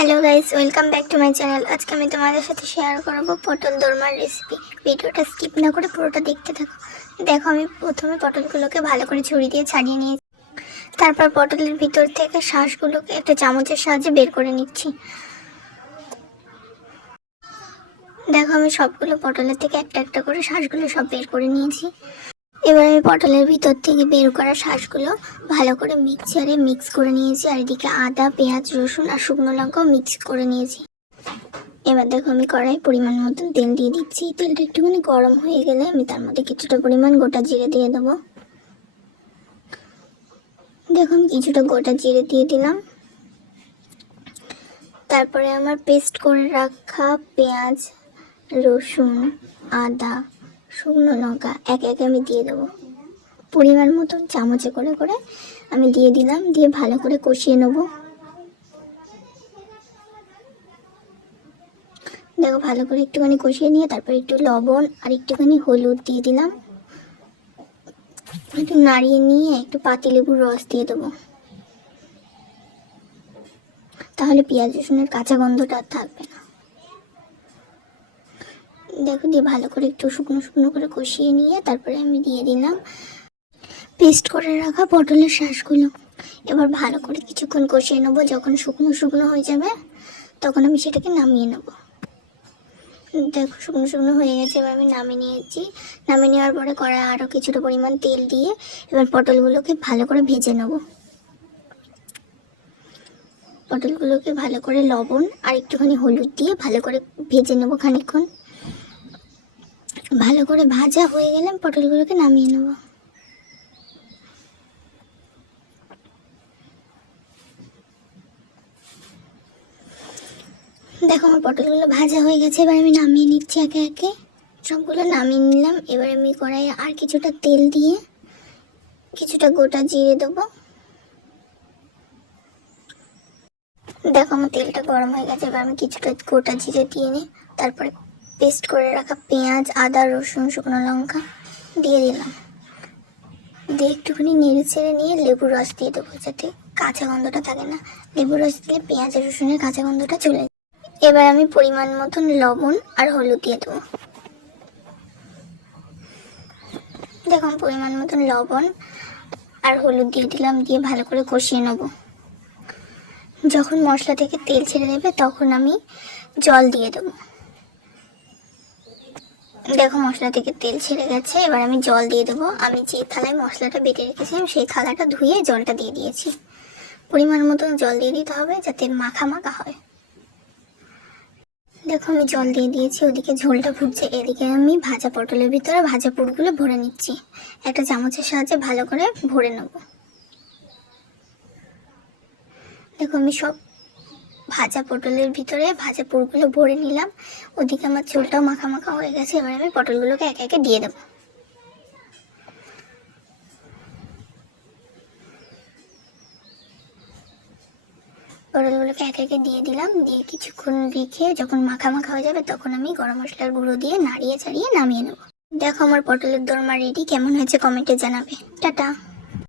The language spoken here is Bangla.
Hello guys welcome back to my channel আজকে আমি তোমাদের সাথে শেয়ার করব পটল দোরমার রেসিপি ভিডিওটা স্কিপ না করে পুরোটা দেখতে থাকো। দেখো, আমি প্রথমে পটলগুলোকে ভালো করে ছুরি দিয়ে ছাড়িয়ে নিয়েছি। তারপর পটলের ভিতর থেকে শ্বাসগুলোকে একটা চামচের সাহায্যে বের করে নিচ্ছি। দেখো, আমি সবগুলো পটলের থেকে একটা একটা করে শ্বাসগুলো সব বের করে নিয়েছি। এবার আমি পটলের ভিতর থেকে বের করা শ্বাসগুলো ভালো করে মিক্সচারে মিক্স করে নিয়েছি। আর এদিকে আদা, পেঁয়াজ, রসুন আর শুকনো লঙ্কাও মিক্স করে নিয়েছি। এবার দেখো আমি কড়াই পরিমাণ মতন তেল দিয়ে দিচ্ছি। তেলটা একটুখানি গরম হয়ে গেলে আমি তার মধ্যে কিছুটা পরিমাণ গোটা জিরে দিয়ে দেবো। দেখো আমি কিছুটা গোটা জিরে দিয়ে দিলাম। তারপরে আমার পেস্ট করে রাখা পেঁয়াজ, রসুন, আদা শুকনো লঙ্কা এক এক আমি দিয়ে দেবো। পরিমাণ মতন চামচে করে করে আমি দিয়ে দিলাম, দিয়ে ভালো করে কষিয়ে নেব। দেখো ভালো করে একটুখানি কষিয়ে নিয়ে তারপর একটু লবণ আর একটুখানি হলুদ দিয়ে দিলাম। একটু নাড়িয়ে নিয়ে একটু পাতিলেবুর রস দিয়ে দেবো। তাহলে পেঁয়াজ রসুনের কাঁচা গন্ধটা আর থাকবে না। দেখো দিয়ে ভালো করে একটু শুকনো শুকনো করে কষিয়ে নিয়ে তারপরে আমি দিয়ে দিলাম পেস্ট করে রাখা পটলের শ্বাসগুলো এবার ভালো করে কিছুক্ষণ কষিয়ে নেব। যখন শুকনো শুকনো হয়ে যাবে, তখন আমি সেটাকে নামিয়ে নেব। দেখো শুকনো শুকনো হয়ে গেছে, এবার আমি নামিয়ে নিয়েছি। নামিয়ে নেওয়ার পরে কড়াই আরও কিছুটা পরিমাণ তেল দিয়ে এবার পটলগুলোকে ভালো করে ভেজে নেব। পটলগুলোকে ভালো করে লবণ আর একটুখানি হলুদ দিয়ে ভালো করে ভেজে নেব খানিকক্ষণ। ভালো করে ভাজা হয়ে গেলে পটলগুলোকে নামিয়ে নেব। দেখো, আমার পটলগুলো ভাজা হয়ে গেছে, এবার আমি নামিয়ে নিচ্ছি একে একে। সবগুলো নামিয়ে নিলাম, এবার আমি কড়াইয়ে আর কিছুটা তেল দিয়ে কিছুটা গোটা জিরে দেবো। দেখো, আমার তেলটা গরম হয়ে গেছে, এবার আমি কিছুটা গোটা জিরে দিয়ে নিই, তারপরে পেস্ট করে রাখা পেঁয়াজ, আদা, রসুন, শুকনো লঙ্কা দিয়ে দিলাম। দিয়ে একটুখানি নেড়ে ছেড়ে নিয়ে লেবুর রস দিয়ে দেবো যাতে কাঁচা গন্ধটা থাকে না। লেবুর রস দিলে পেঁয়াজ আর রসুনের কাঁচা গন্ধটা চলে যায়। এবার আমি পরিমাণ মতন লবণ আর হলুদ দিয়ে দেবো। দেখুন, পরিমাণ মতন লবণ আর হলুদ দিয়ে দিলাম, দিয়ে ভালো করে কষিয়ে নেব। যখন মশলা থেকে তেল ছেড়ে দেবে, তখন আমি জল দিয়ে দেবো। দেখো মশলা থেকে তেল ছেড়ে গেছে, এবার আমি জল দিয়ে দেবো। আমি যে থালায় মশলাটা বেটে রেখেছিলাম সেই থালাটা ধুয়ে জলটা দিয়ে দিয়েছি। পরিমাণ মতন জল দিয়ে দিতে হবে যাতে মাখা মাখা হয়। দেখো আমি জল দিয়ে দিয়েছি, ওদিকে ঝোলটা ফুটছে। এদিকে আমি ভাজা পটলের ভিতরে ভাজা পুরগুলো ভরে নিচ্ছি। একটা চামচের সাহায্যে ভালো করে ভরে নেব। দেখো আমি সব ভাজা পটলের ভিতরে ভাজা পুরগুলো ভরে নিলাম। ওদিকে আমার ঝোলটাও মাখা মাখা হয়ে গেছে, এবার আমি পটলগুলোকে একে একে দিয়ে দেবো। পটলগুলোকে একে একে দিয়ে দিলাম, দিয়ে কিছুক্ষণ রেখে যখন মাখা মাখা হয়ে যাবে তখন আমি গরম মশলার গুঁড়ো দিয়ে নাড়িয়ে চাড়িয়ে নামিয়ে নেব। দেখো আমার পটলের দোরমা রেডি কেমন হয়েছে কমেন্টে জানাবে। টাটা।